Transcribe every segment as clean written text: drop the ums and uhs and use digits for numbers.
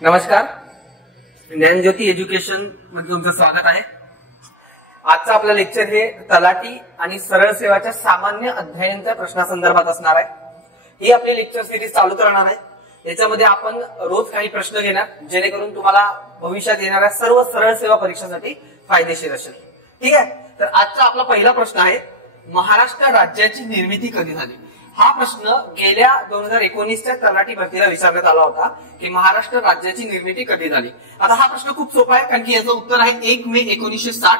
नमस्कार, ज्ञानज्योती एज्युकेशन मध्ये तुमचं स्वागत आहे। आजचं आपलं लेक्चर हे तलाठी आणि सरळ सेवाच्या सामान्य अध्यायांच्या प्रश्नासंदर्भात असणार आहे। ही आपली लेक्चर सिरीज चालू करणार आहे। याच्यामध्ये आपण रोज काही प्रश्न घेणार जेणेकरून तुम्हाला भविष्यात येणाऱ्या सर्व सरळ सेवा परीक्षांसाठी फायदेशीर असेल। ठीक आहे, तर आजचा आपला पहिला प्रश्न आहे, महाराष्ट्र राज्याची निर्मिती कधी झाली? हा प्रश्न गेल्या 2019च्या तलाठी भरतीला विचारण्यात आला होता की महाराष्ट्र राज्याची निर्मिती कधी झाली। आता हा प्रश्न खूप सोपा आहे, कारण की याचं उत्तर आहे 1 मे 1960।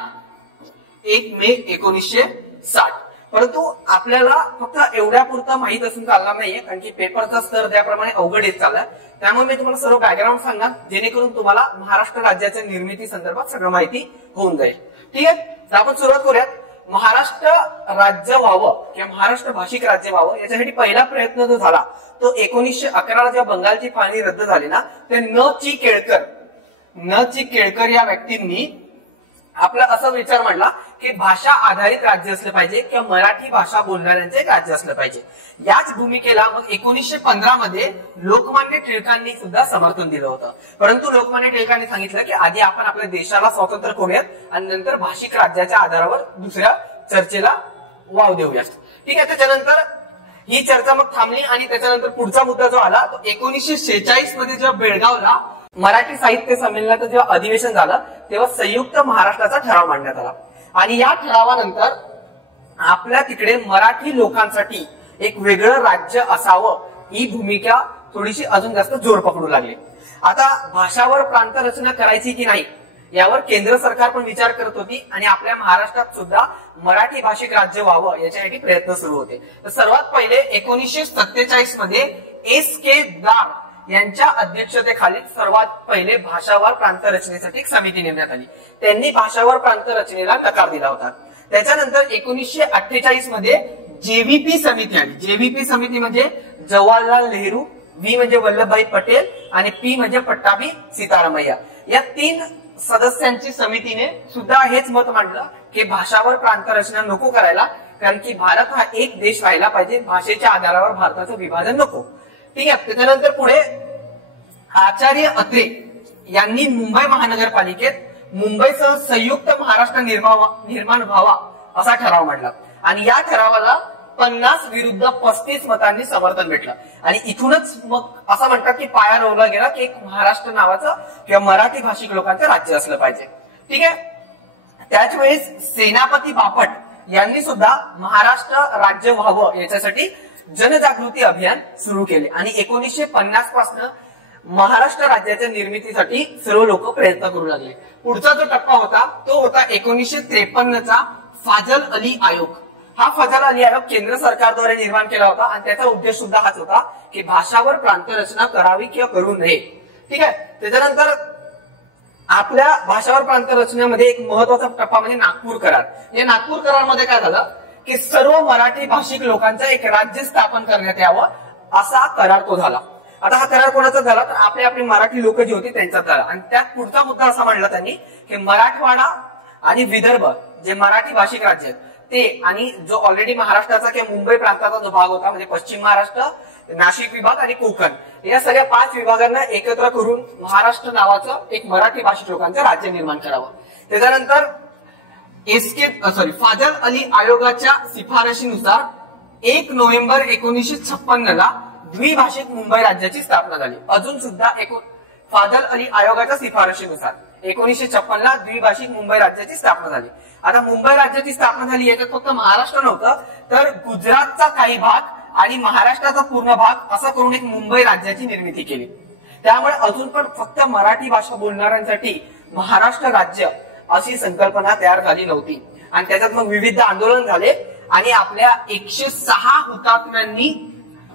1 मे 1960। परंतु आपल्याला फक्त एवढ्या पुरता माहित असून चालणार नाहीये, कारण की पेपरचा स्तर त्याप्रमाणे अवघड येत चाललाय। त्यामुळे मी तुम्हाला सर्व बॅकग्राऊंड सांगणार जेणेकरून तुम्हाला महाराष्ट्र राज्याच्या निर्मिती संदर्भात सगळं माहिती होऊन जाईल। ठीक आहे, तर आपण सुरुवात करूयात। महाराष्ट्र राज्य व्हावं किंवा महाराष्ट्र भाषिक राज्य व्हावं याच्यासाठी पहिला प्रयत्न जो झाला तो 1911ला जेव्हा बंगालची फाळणी रद्द झाली ना, ते न ची केळकर या व्यक्तींनी आपला असा विचार मांडला की भाषा आधारित राज्य असलं पाहिजे किंवा मराठी भाषा बोलणाऱ्यांचे राज्य असलं पाहिजे। याच भूमिकेला मग 1915 मध्ये लोकमान्य टिळकांनी सुद्धा समर्थन दिलं होतं। परंतु लोकमान्य टिळकांनी सांगितलं की आधी आपण आपल्या देशाला स्वातंत्र्य करूयात आणि नंतर भाषिक राज्याच्या आधारावर दुसऱ्या चर्चेला वाव देऊयात। ठीक आहे, त्याच्यानंतर ही चर्चा मग थांबली आणि त्याच्यानंतर पुढचा मुद्दा जो आला तो 1946 मध्ये जेव्हा बेळगावला मराठी साहित्य संमेलनाचं जेव्हा अधिवेशन झालं तेव्हा संयुक्त महाराष्ट्राचा ठराव मांडण्यात आला। आणि या ठरावानंतर आपल्या तिकडे मराठी लोकांसाठी एक वेगळं राज्य असावं ही भूमिका थोडीशी अजून जास्त जोर पकडू लागली। आता भाषावर प्रांत रचना करायची की नाही यावर केंद्र सरकार पण विचार करत होती आणि आपल्या महाराष्ट्रात सुद्धा मराठी भाषिक राज्य व्हावं याच्यासाठी प्रयत्न सुरू होते। तर सर्वात पहिले 1947 मध्ये S.K. दार यांच्या अध्यक्षतेखाली सर्वात पहिले भाषावर प्रांत रचनेसाठी एक समिती नेमण्यात आली। त्यांनी भाषावर प्रांत रचनेला नकार दिला होता। त्याच्यानंतर 1948 मध्ये जेव्हीपी समिती आली। जेव्हीपी समिती म्हणजे जवाहरलाल नेहरू, व्ही म्हणजे वल्लभभाई पटेल आणि पी म्हणजे पट्टाभी सीतारामय्या, या 3 सदस्यांची समितीने सुद्धा हेच मत मांडलं की भाषावर प्रांत रचना नको करायला, कारण की भारत हा एक देश व्हायला पाहिजे, भाषेच्या आधारावर भारताचं विभाजन नको। ठीक आहे, त्याच्यानंतर पुढे आचार्य अत्रे यांनी मुंबई महानगरपालिकेत मुंबईसह संयुक्त महाराष्ट्र निर्माण व्हावा असा ठराव मांडला आणि या ठरावाला 50 विरुद्ध 35 मतांनी समर्थन भेटलं। आणि इथूनच मग असं म्हणतात की पाया रोवला गेला की एक महाराष्ट्र नावाचं किंवा मराठी भाषिक लोकांचं राज्य असलं पाहिजे। ठीक आहे, त्याच वेळेस सेनापती बापट यांनी सुद्धा महाराष्ट्र राज्य व्हावं याच्यासाठी जनजागृती अभियान सुरू केले आणि 1950 पासून महाराष्ट्र राज्याच्या निर्मितीसाठी सर्व लोक प्रयत्न करू लागले। पुढचा जो टप्पा होता तो होता 1953चा फाजल अली आयोग। हा फाजल अली आयोग केंद्र सरकारद्वारे निर्माण केला होता आणि त्याचा उद्देश सुद्धा हाच होता की भाषावर प्रांत रचना करावी किंवा करू नये। ठीक आहे, त्याच्यानंतर आपल्या भाषावर प्रांत रचनेमध्ये एक महत्वाचा टप्पा म्हणजे नागपूर करार। या नागपूर करारमध्ये काय झालं की सर्व मराठी भाषिक लोकांचं एक राज्य स्थापन करण्यात यावं असा करार तो झाला। आता हा करार कोणाचा झाला तर आपली मराठी लोक जी होती त्यांचा झाला। आणि त्यात पुढचा मुद्दा असा मांडला त्यांनी की मराठवाडा आणि विदर्भ जे मराठी भाषिक राज्य आहेत ते, आणि जो ऑलरेडी महाराष्ट्राचा किंवा मुंबई प्रांताचा जो भाग होता म्हणजे पश्चिम महाराष्ट्र, नाशिक विभाग आणि कोकण, या सगळ्या 5 विभागांना एकत्र करून महाराष्ट्र नावाचं एक मराठी भाषिक लोकांचं राज्य निर्माण करावं। त्याच्यानंतर फाजल अली आयोगाच्या शिफारशीनुसार 1 नोव्हेंबर 1956 ला द्विभाषिक मुंबई राज्याची स्थापना झाली। अजून सुद्धा फाजल अली आयोगाच्या शिफारशीनुसार 1956 ला द्विभाषिक मुंबई राज्याची स्थापना झाली। आता मुंबई राज्याची स्थापना झाली याच्यात फक्त महाराष्ट्र नव्हतं तर गुजरातचा काही भाग आणि महाराष्ट्राचा पूर्ण भाग असं करून एक मुंबई राज्याची निर्मिती केली। त्यामुळे अजून पण फक्त मराठी भाषा बोलणाऱ्यांसाठी महाराष्ट्र राज्य अशी संकल्पना तयार झाली नव्हती आणि त्याच्यात मग विविध आंदोलन झाले आणि आपल्या 106 हुतात्म्यांनी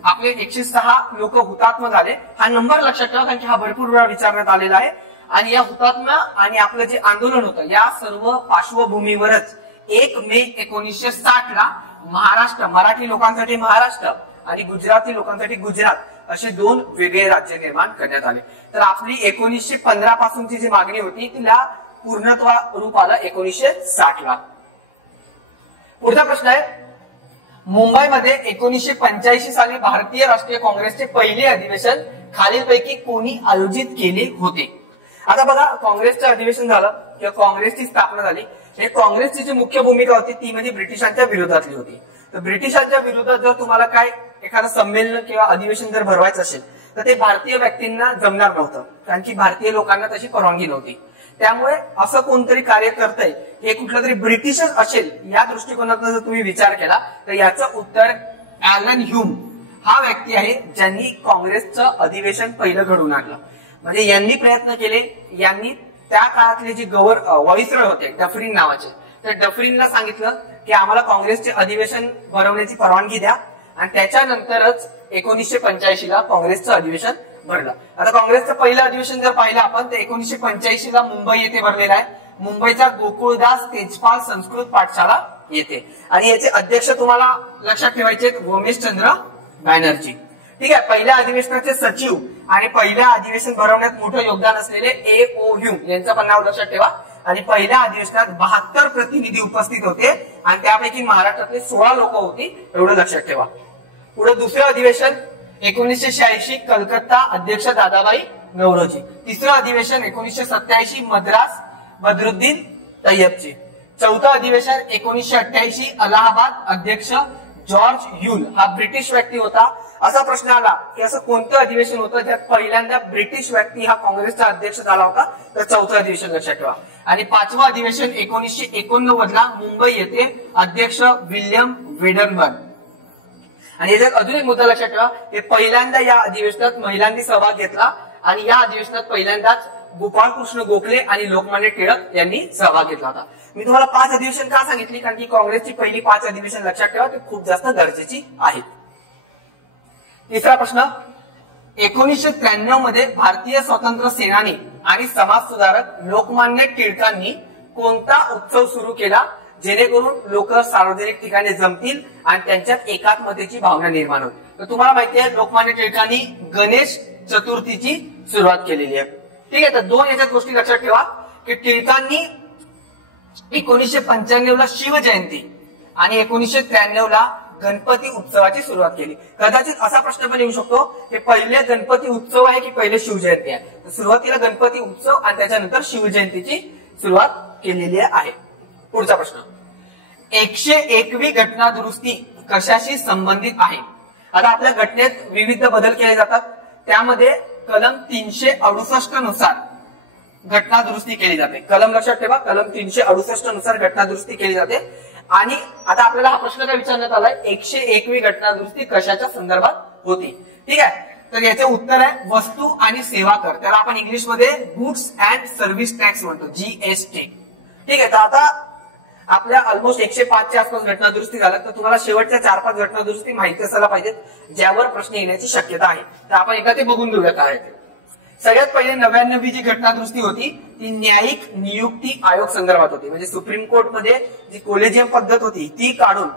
आपले 106 लोक हुतात्मा झाले। हा नंबर लक्षात ठेवा, कारण की हा भरपूर वेळा विचारण्यात आलेला आहे। आणि या हुतात्मा आणि आपलं जे आंदोलन होतं या सर्व पार्श्वभूमीवरच 1 मे 1960 ला महाराष्ट्र, मराठी लोकांसाठी महाराष्ट्र आणि गुजराती लोकांसाठी गुजरात असे 2 वेगळे राज्य निर्माण करण्यात आले। तर आपली 1915 पासूनची जी मागणी होती तिला पूर्णत्व रूप आलं 1960 ला। पुढचा प्रश्न आहे, मुंबईमध्ये 1985 साली भारतीय राष्ट्रीय काँग्रेसचे पहिले अधिवेशन खालीलपैकी कोणी आयोजित केले होते? आता बघा, काँग्रेसचं अधिवेशन झालं किंवा काँग्रेसची स्थापना झाली. हे काँग्रेसची जी मुख्य भूमिका होती ती म्हणजे ब्रिटिशांच्या विरोधातली होती. तर ब्रिटिशांच्या विरोधात जर तुम्हाला काय एखादं संमेलन किंवा अधिवेशन जर भरवायचं असेल तर ते भारतीय व्यक्तींना जमणार नव्हतं, कारण की भारतीय लोकांना तशी परवानगी नव्हती. त्यामुळे असं कोणतरी कार्य करतंय हे कुठलं तरी ब्रिटिशच असेल या दृष्टिकोनातून जर तुम्ही विचार केला तर याचं उत्तर ॲलन ह्यूम हा व्यक्ती आहे, ज्यांनी काँग्रेसचं अधिवेशन पहिलं घडवून आणलं. म्हणजे यांनी प्रयत्न केले. यांनी त्या काळातले जे व्हाईसरॉय होते डफरीन नावाचे, तर डफरीनला सांगितलं की आम्हाला काँग्रेसचे अधिवेशन भरवण्याची परवानगी द्या, आणि त्याच्यानंतरच 1985 ला काँग्रेसचं अधिवेशन भरलं. आता काँग्रेसचं पहिलं अधिवेशन जर पाहिलं आपण तर 1985 ला मुंबई येथे भरलेलं आहे. मुंबईचा गोकुळदास तेजपाल संस्कृत पाठशाला येथे. आणि याचे अध्यक्ष तुम्हाला लक्षात ठेवायचे उमेशचंद्र बॅनर्जी. ठीक आहे. पहिल्या अधिवेशनाचे सचिव आणि पहिल्या अधिवेशन भरवण्यात मोठं योगदान असलेले A.O. ह्यूम यांचं पण नाव लक्षात ठेवा. आणि पहिल्या अधिवेशनात 72 प्रतिनिधी उपस्थित होते आणि त्यापैकी महाराष्ट्रातले 16 लोक होती, एवढं लक्षात ठेवा. पुढे दुसरं अधिवेशन 1986 कलकत्ता, अध्यक्ष दादाभाई नौरोजी. तिसरं अधिवेशन 1987 मद्रास, बद्रुद्दीन तय्यबजी. चौथं अधिवेशन 1988 अलाहाबाद, अध्यक्ष जॉर्ज ह्यूल हा ब्रिटिश व्यक्ती होता. असा प्रश्न आला की असं कोणतं अधिवेशन होतं ज्यात पहिल्यांदा ब्रिटिश व्यक्ती हा काँग्रेसचा अध्यक्ष झाला होता, तर चौथं अधिवेशन लक्षात ठेवा. आणि पाचवं अधिवेशन 1989 ला मुंबई येथे, अध्यक्ष विल्यम वेडनबर्ग. आणि याच्यात अजून एक मुद्दा लक्षात ठेवा, हे पहिल्यांदा या अधिवेशनात महिलांनी सहभाग घेतला आणि या अधिवेशनात पहिल्यांदाच गोपाळकृष्ण गोखले आणि लोकमान्य टिळक यांनी सहभाग घेतला होता. मी तुम्हाला 5 अधिवेशन का सांगितली, कारण की काँग्रेसची पहिली 5 अधिवेशन लक्षात ठेवा, ते खूप जास्त गरजेची आहेत. तिसरा प्रश्न, 1993 मध्ये भारतीय स्वातंत्र्य सेनानी आणि समाज सुधारक लोकमान्य टिळकांनी कोणता उत्सव सुरू केला जेणेकरून लोक सार्वजनिक ठिकाणी जमतील आणि त्यांच्यात एकात्मतेची भावना निर्माण होईल? तर तुम्हाला माहिती आहे लोकमान्य टिळकांनी गणेश चतुर्थीची सुरुवात केलेली आहे. ठीक आहे. तर 2 याच्यात गोष्टी लक्षात ठेवा की टिळकांनी 1995 ला शिवजयंती आणि 1993 ला गणपती उत्सवाची सुरुवात केली. कदाचित असा प्रश्न पण येऊ शकतो की पहिले गणपती उत्सव आहे की पहिले शिवजयंती आहे. तर सुरुवातीला गणपती उत्सव आणि त्याच्यानंतर शिवजयंतीची सुरुवात केलेली आहे. पुढचा प्रश्न, 101वी घटना दुरुस्ती कशाशी संबंधित आहे? आता आपल्या घटनेत विविध बदल केले जातात, त्यामध्ये कलम 368 नुसार घटना दुरुस्ती केली जाते. कलम लक्षात ठेवा, कलम 368 नुसार घटना दुरुस्ती केली जाते. आणि आता आपल्याला हा प्रश्न काय विचारण्यात आलाय, 101वी घटना दुरुस्ती कशाच्या संदर्भात होती? ठीक आहे. तर याचे उत्तर आहे वस्तू आणि सेवा कर, त्याला आपण इंग्लिशमध्ये गुड्स अँड सर्व्हिस टॅक्स म्हणतो, GST. ठीक आहे. तर आता आपल्या ऑलमोस्ट 105 च्या आसपास घटना दुरुस्ती झाल्या, तर तुम्हाला शेवटच्या 4-5 घटना दुरुस्ती माहिती असायला पाहिजेत ज्यावर प्रश्न येण्याची शक्यता आहे. तर आपण एकदा ते बघून घेऊया काय आहे ते. सगळ्यात पहिले 99वी जी घटना दुरुस्ती होती ती न्यायिक नियुक्ती आयोग संदर्भात होती. म्हणजे सुप्रीम कोर्टमध्ये जी कोलेजियम पद्धत होती ती काढून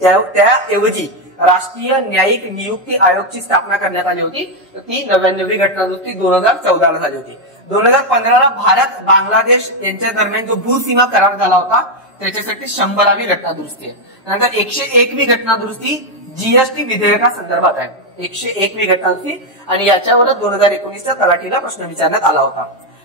त्याऐवजी राष्ट्रीय न्यायिक नियुक्ती आयोगची स्थापना करण्यात आली होती. तर ती 99वी घटना दुरुस्ती 2014 ला झाली होती. 2015 ला भारत बांगलादेश यांच्या दरम्यान जो भूसीमा करार झाला होता त्याच्यासाठी 100वी घटना दुरुस्ती आहे. नंतर 101वी घटना दुरुस्ती GST विधेयका संदर्भात आहे. 101वी घटना दुरुस्ती आणि याच्यावरच 2019च्या तलाठीला प्रश्न विचारण्यात आला होता.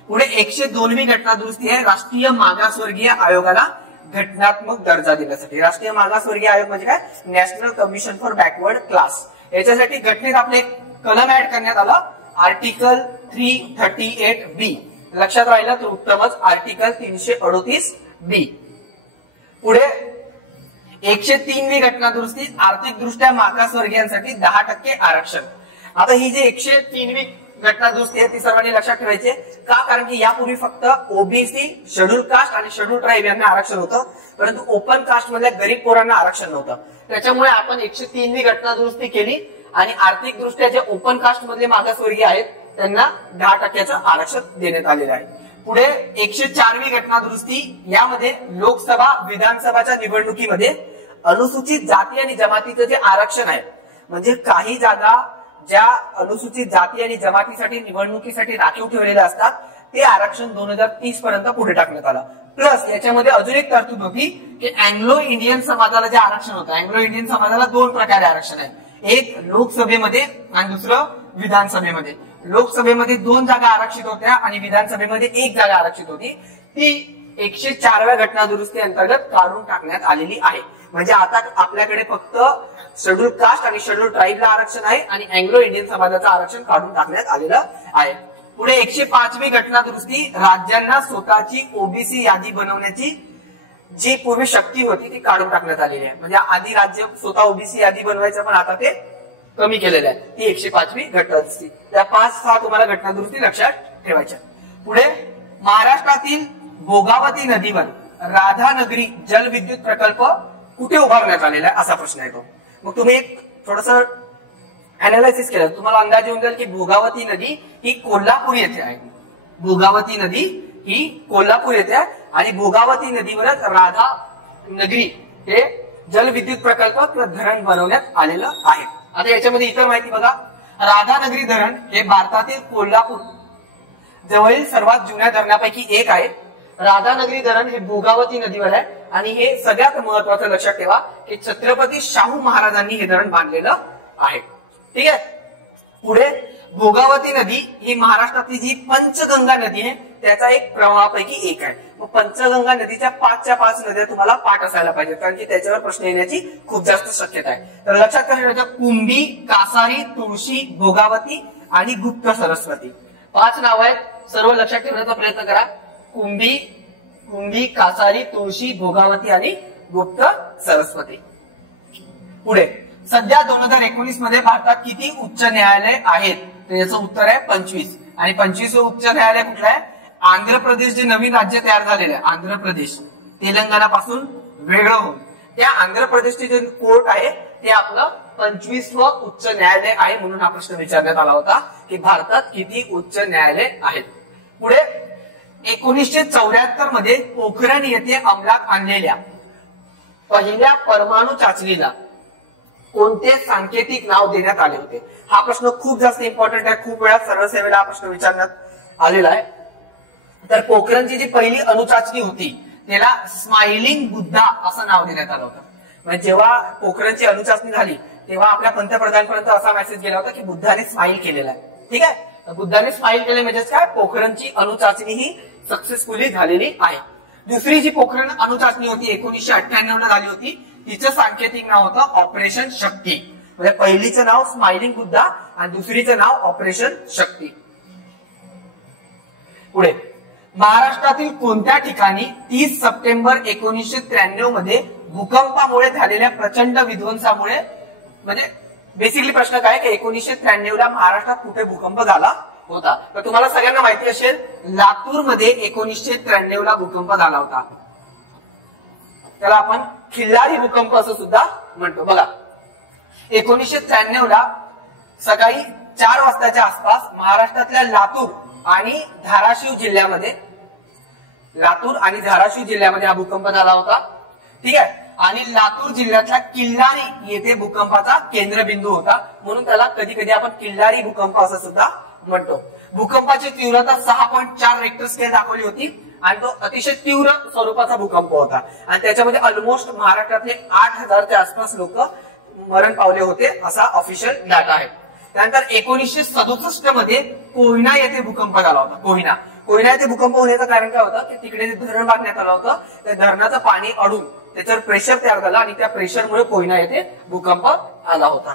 पुढे 102वी घटना दुरुस्ती आहे राष्ट्रीय मागासवर्गीय आयोगाला घटनात्मक दर्जा देण्यासाठी. राष्ट्रीय मागासवर्गीय आयोग म्हणजे काय, national commission for backward class. याच्यासाठी घटनेत आपले कलम ऍड करण्यात आला, आर्टिकल 338B. लक्षात राहिलं तर उत्तमच, आर्टिकल 338B. पुढे 103वी घटना दुरुस्ती आर्थिक दृष्ट्या मागासवर्गीयांसाठी 10% आरक्षण. आता ही जी 103वी घटना दुरुस्ती आहे ती सर्वांनी लक्षात ठेवायची का, कारण की यापूर्वी फक्त ओबीसी, शेड्यूल कास्ट आणि शेड्यूल ट्राईब यांना आरक्षण होतं, परंतु ओपन कास्ट मधल्या गरीब पोरांना आरक्षण नव्हतं. त्याच्यामुळे आपण 103वी घटना दुरुस्ती केली आणि आर्थिक दृष्ट्या जे ओपन कास्ट मधले मागासवर्गीय आहेत त्यांना 10% आरक्षण देण्यात आलेलं आहे. पुढे 104वी घटना दुरुस्ती, यामध्ये लोकसभा विधानसभाच्या निवडणुकीमध्ये अनुसूचित जाती आणि जमातीचं जे आरक्षण आहे, म्हणजे काही जागा ज्या अनुसूचित जाती आणि जमातीसाठी निवडणुकीसाठी राखीव ठेवलेल्या असतात ते आरक्षण 2030 पर्यंत पुढे टाकण्यात आलं. प्लस याच्यामध्ये अजून एक तरतूद होती की अँग्लो इंडियन समाजाला जे आरक्षण होतं, अँग्लो इंडियन समाजाला 2 प्रकारे आरक्षण आहे, एक लोकसभेमध्ये आणि दुसरं विधानसभेमध्ये. लोकसभेमध्ये 2 जागा आरक्षित होत्या आणि विधानसभेमध्ये 1 जागा आरक्षित होती. ती 104व्या घटना दुरुस्ती अंतर्गत काढून टाकण्यात आलेली आहे. म्हणजे आता आपल्याकडे फक्त शेड्यूल कास्ट आणि शेड्यूल ट्राईबला आरक्षण आहे आणि अँग्लो इंडियन समाजाचं आरक्षण काढून टाकण्यात आलेलं आहे. पुढे 105वी घटना दुरुस्ती, राज्यांना स्वतःची ओबीसी यादी बनवण्याची जी पूर्वी शक्ती होती ती काढून टाकण्यात आलेली आहे. म्हणजे आधी राज्य स्वतः ओबीसी यादी बनवायचं, पण आता ते कमी केलेलं आहे. ती 105वी घटना दुरुस्ती. त्या 5-6 तुम्हाला घटना दुरुस्ती लक्षात ठेवायच्या. पुढे महाराष्ट्रातील भोगावती नदीवर राधानगरी जलविद्युत प्रकल्प कुठे उभारण्यात आलेला आहे असा प्रश्न येतो. मग तुम्ही एक थोडस अनालिसिस केलं, तुम्हाला अंदाज येऊन जाईल की भोगावती नदी ही कोल्हापूर येथे आहे. भोगावती नदी ही कोल्हापूर येथे आहे आणि भोगावती नदीवरच राधानगरी हे जलविद्युत प्रकल्प किंवा धरण बनवण्यात आलेलं आहे. आता याच्यामध्ये इतर माहिती बघा. राधानगरी धरण हे भारतातील कोल्हापूर जवळील सर्वात जुन्या धरणापैकी एक आहे. राधानगरी धरण हे भोगावती नदीवर आहे आणि हे सगळ्यात महत्वाचं लक्षात ठेवा की छत्रपती शाहू महाराजांनी हे धरण बांधलेलं आहे. ठीक आहे. पुढे भोगावती नदी ही महाराष्ट्रातली जी पंचगंगा नदी आहे त्याचा एक प्रवाहापैकी एक आहे. मग पंचगंगा नदीच्या 5च्या 5 नद्या तुम्हाला पाठ असायला पाहिजे, कारण की त्याच्यावर प्रश्न येण्याची खूप जास्त शक्यता आहे. तर लक्षात ठेवायचं कुंभी, कासारी, तुळशी, भोगावती आणि गुप्त सरस्वती 5 नाव आहेत. सर्व लक्षात ठेवण्याचा प्रयत्न करा. कुंभी, कासारी, तुळशी, भोगावती आणि गुप्त सरस्वती. पुढे सध्या 2019 मध्ये भारतात किती उच्च न्यायालय आहेत? तर याचं उत्तर आहे 25. आणि 25वं उच्च न्यायालय कुठलं आहे? आंध्र प्रदेश जे नवीन राज्य तयार झालेलं आहे, आंध्र प्रदेश तेलंगणा पासून वेगळं होऊन त्या आंध्र प्रदेशचे जे कोर्ट आहे ते आपलं 25वं उच्च न्यायालय आहे. म्हणून हा प्रश्न विचारण्यात आला होता की भारतात किती उच्च न्यायालय आहेत. पुढे 1974 मध्ये पोखरण येथे अंमलात आणलेल्या पहिल्या परमाणु चाचणीला कोणते सांकेतिक नाव देण्यात आले होते? हा प्रश्न खूप जास्त इम्पॉर्टंट आहे. खूप वेळा सर्व सेवेला हा प्रश्न विचारण्यात आलेला आहे. तर पोखरणची जी पहिली अणुचाचणी होती त्याला स्माइलिंग बुद्धा असं नाव देण्यात आलं होतं. म्हणजे जेव्हा पोखरणची अणुचाचणी झाली तेव्हा आपल्या पंतप्रधानांपर्यंत असा मेसेज गेला होता की बुद्धाने स्माइल केलेला आहे. ठीक आहे. बुद्धाने स्माइल केले म्हणजे काय? पोखरणची अणुचाचणी ही सक्सेसफुली झालेली आहे. दुसरी जी पोखरण अणुचाचणी होती 1998 ला झाली होती, तिचं सांकेतिक नाव होतं ऑपरेशन शक्ती. म्हणजे पहिलीचं नाव स्माइलिंग बुद्धा आणि दुसरीचं नाव ऑपरेशन शक्ती. पुढे महाराष्ट्रातील कोणत्या ठिकाणी 30 सप्टेंबर 1993 मध्ये भूकंपामुळे झालेल्या प्रचंड विध्वंसामुळे, म्हणजे बेसिकली प्रश्न काय की 1993 ला महाराष्ट्रात कुठे भूकंप झाला होता? तर तुम्हाला सगळ्यांना माहिती असेल लातूर मध्ये 1993 ला भूकंप झाला होता. त्याला आपण खिल्लारी भूकंप असं सुद्धा म्हणतो. बघा 1993 ला सकाळी 4 वाजताच्या आसपास महाराष्ट्रातल्या लातूर आणि धाराशिव जिल्ह्यामध्ये हा भूकंप झाला होता. ठीक आहे. आणि लातूर जिल्ह्यातल्या किल्लारी येथे भूकंपाचा केंद्रबिंदू होता, म्हणून त्याला कधी कधी आपण किल्लारी भूकंप असं सुद्धा म्हणतो. भूकंपाची तीव्रता 6.4 रेक्टर स्केल दाखवली होती आणि तो अतिशय तीव्र स्वरूपाचा भूकंप होता आणि त्याच्यामध्ये ऑलमोस्ट महाराष्ट्रातले 8000च्या आसपास लोक मरण पावले होते असा ऑफिशियल डाटा आहे. त्यानंतर 1967 मध्ये कोयना येथे भूकंप झाला होता. कोयना येथे भूकंप होण्याचं कारण काय होतं की तिकडे धरण बांधण्यात आलं होतं, त्या धरणाचं पाणी अडून त्याच्यावर प्रेशर तयार झालं आणि त्या प्रेशरमुळे कोयना येथे भूकंप आला होता.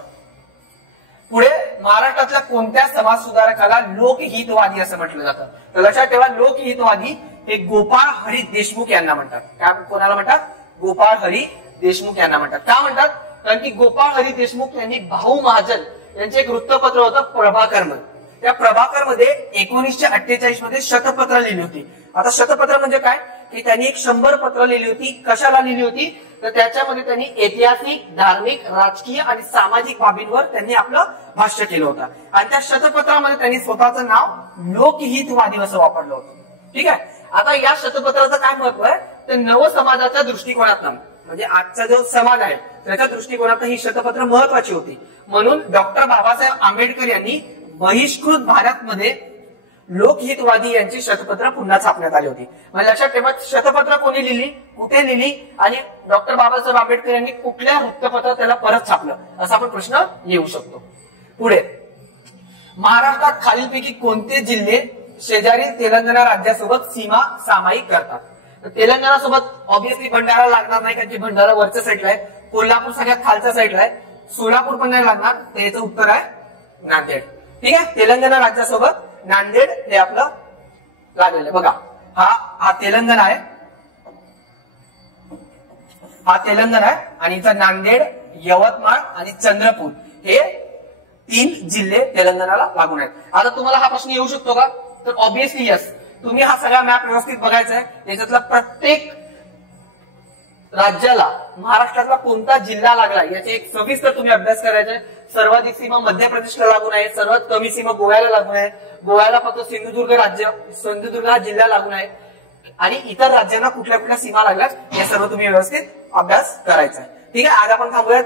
पुढे महाराष्ट्रातल्या कोणत्या समाज सुधारकाला लोकहितवादी असं म्हटलं जातं? तर लक्षात ठेवा लोकहितवादी हे गोपाळ हरी देशमुख यांना म्हणतात. काय कोणाला म्हणतात? गोपाळ हरी देशमुख यांना म्हणतात. का म्हणतात? कारण की गोपाळ हरी देशमुख यांनी भाऊ महाजन यांचे एक वृत्तपत्र होतं प्रभाकर मध्ये. त्या प्रभाकर मध्ये 1948 मध्ये शतपत्र लिहिली होती. आता शतपत्र म्हणजे काय की त्यांनी एक 100 पत्र लिहिली होती. कशाला लिहिली होती? तर त्याच्यामध्ये त्यांनी ऐतिहासिक, धार्मिक, राजकीय आणि सामाजिक बाबींवर त्यांनी आपलं भाष्य केलं होतं आणि त्या शतपत्रामध्ये त्यांनी स्वतःचं नाव लोकहितवादी असं वापरलं होतं. ठीक आहे. आता या शतपत्राचं काय महत्व आहे? तर नव समाजाच्या दृष्टिकोनातून, म्हणजे आजचा जो समाज आहे त्याच्या दृष्टिकोनातून ही शतपत्र महत्वाची होती. म्हणून डॉक्टर बाबासाहेब आंबेडकर यांनी बहिष्कृत भारतमध्ये लोकहितवादी यांची शतपत्र पुन्हा छापण्यात आली होती. म्हणजे लक्षात ठेवा शतपत्र कोणी लिहिली, कुठे लिहिली आणि डॉक्टर बाबासाहेब आंबेडकर यांनी कुठल्या वृत्तपत्रात त्याला परत छापलं असा पण प्रश्न येऊ शकतो. पुढे महाराष्ट्रात खालीलपैकी कोणते जिल्हे शेजारी तेलंगणा राज्यासोबत सीमा सामायिक करतात? तर तेलंगणा सोबत ऑब्विसली भंडारा लागणार नाही, कारण की भंडारा वरच्या साईडला आहे, कोल्हापूर सगळ्यात खालच्या साईडला आहे, सोलापूर पण नाही लागणार, तर याचं उत्तर आहे नांदेड. ठीक आहे, तेलंगणा राज्यासोबत नांदेड हे आपलं लागलेलं आहे. बघा हा तेलंगणा आहे, हा तेलंगणा आहे आणि इथं नांदेड, यवतमाळ आणि चंद्रपूर हे 3 जिल्हे तेलंगणाला लागून आहेत. आता तुम्हाला हा प्रश्न येऊ शकतो का? तर ऑब्विसली यस. तुम्ही हा सगळा मॅप व्यवस्थित बघायचा आहे, याच्यातला प्रत्येक राज्याला महाराष्ट्रातला कोणता जिल्हा लागला याचे एक सविस्तर तुम्ही अभ्यास करायचा आहे. सर्वाधिक सीमा मध्य प्रदेशला लागून आहे, सर्वात कमी सीमा गोव्याला लागून आहे, गोव्याला फक्त सिंधुदुर्ग हा जिल्हा लागून आहे आणि इतर राज्यांना कुठल्या कुठल्या सीमा लागल्यात हे सर्व तुम्ही व्यवस्थित अभ्यास करायचा आहे. ठीक आहे, आज आपण थांबूयात.